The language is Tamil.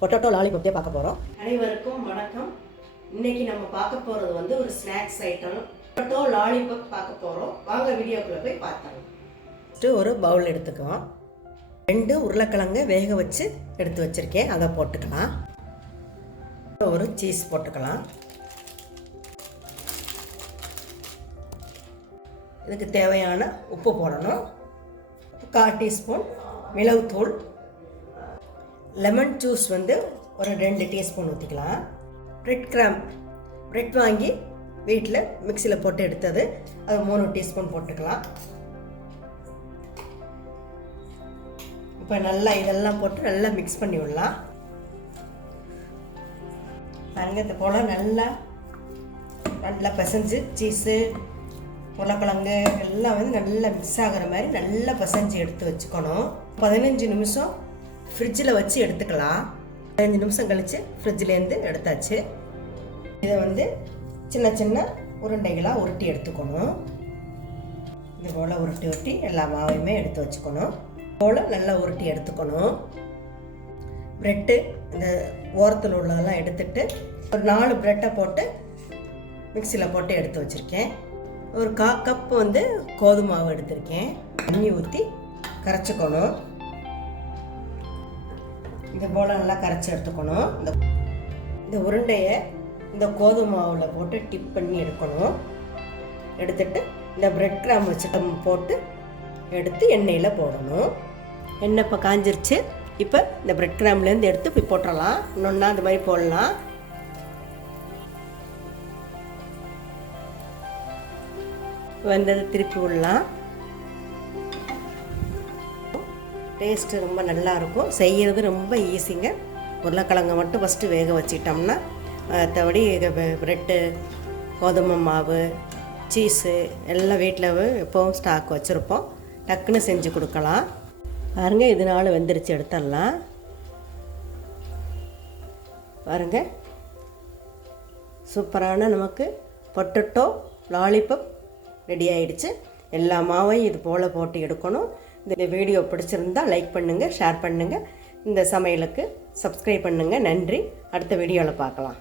பொட்டேட்டோ லாலிபப் பார்க்க போகிறோம். அனைவருக்கும் வணக்கம். இன்னைக்கு நம்ம பார்க்க போகிறது வந்து ஒரு ஸ்நாக்ஸ் ஐட்டம் பொட்டேட்டோ லாலிபப் பார்க்க போகிறோம். வாங்க வீடியோக்குள்ளே போய் பார்க்கலாம். ஃபஸ்ட்டு ஒரு பவுல் எடுத்துக்குவோம். 2 உருளைக்கிழங்கு வேக வச்சு எடுத்து வச்சுருக்கேன், அதை போட்டுக்கலாம். ஒரு சீஸ் போட்டுக்கலாம். இதுக்கு தேவையான உப்பு போடணும். 1/4 டீஸ்பூன் மிளகுத்தூள், லெமன் ஜூஸ் வந்து ஒரு 2 டீஸ்பூன் ஊற்றிக்கலாம். பிரெட் வாங்கி வீட்டில் மிக்சியில் போட்டு எடுத்தது, அது 3 டீஸ்பூன் போட்டுக்கலாம். இப்போ நல்லா இதெல்லாம் போட்டு நல்லா மிக்ஸ் பண்ணி விடலாம். தங்கத்தை போல் நல்லா பிசைஞ்சு சீஸு உருளைக்கிழங்கு எல்லாம் வந்து நல்லா மிக்ஸ் ஆகிற மாதிரி நல்லா பிசைஞ்சு எடுத்து வச்சுக்கணும். 15 நிமிஷம் ஃப்ரிட்ஜில் வச்சு எடுத்துக்கலாம். 15 நிமிஷம் கழித்து ஃப்ரிட்ஜிலேருந்து எடுத்தாச்சு. இதை வந்து சின்ன சின்ன உருண்டைகளாக உருட்டி எடுத்துக்கணும். இது போல் உருட்டி எல்லா மாவையுமே எடுத்து வச்சுக்கணும். போல் நல்லா உருட்டி எடுத்துக்கணும். ப்ரெட்டு இந்த ஓரத்தில் உள்ளதெல்லாம் எடுத்துட்டு ஒரு 4 ப்ரெட்டை போட்டு மிக்சியில் போட்டு எடுத்து வச்சுருக்கேன். ஒரு 1/4 கப் வந்து கோதுமை மாவு எடுத்திருக்கேன். தண்ணி ஊற்றி கரைச்சிக்கணும். இது போல் நல்லா கரைச்சி எடுத்துக்கணும். இந்த உருண்டையை இந்த கோதுமை மாவில் போட்டு டிப் பண்ணி எடுக்கணும். எடுத்துட்டு இந்த பிரெட் கிராம் வச்சு போட்டு எடுத்து எண்ணெயில் போடணும். எண்ணெய் இப்போ காஞ்சிருச்சு. இப்போ இந்த பிரெட் கிராம்லேருந்து எடுத்து போய் போட்டுடலாம். இன்னொன்னா அந்த மாதிரி போடலாம். வந்தது திருப்பி விடலாம். டேஸ்ட்டு ரொம்ப நல்லாயிருக்கும். செய்கிறது ரொம்ப ஈஸிங்க. உருளைக்கிழங்கை மட்டும் ஃபஸ்ட்டு வேக வச்சுக்கிட்டோம்னா மற்றபடி ப்ரெட்டு, கோதுமை மாவு, சீஸு எல்லாம் வீட்டில் எப்போவும் ஸ்டாக் வச்சுருப்போம். டக்குன்னு செஞ்சு கொடுக்கலாம். பாருங்கள், இதனால வெந்துருச்சு, எடுத்துடலாம். பாருங்கள், சூப்பரான நமக்கு பொட்டேட்டோ லாலிபப் ரெடி ஆகிடுச்சு. எல்லா மாவையும் இது போல் போட்டு எடுக்கணும். இந்த வீடியோ பிடிச்சிருந்தால் லைக் பண்ணுங்கள், ஷேர் பண்ணுங்கள். இந்த சமையலுக்கு சப்ஸ்கிரைப் பண்ணுங்கள். நன்றி. அடுத்த வீடியோவில் பார்க்கலாம்.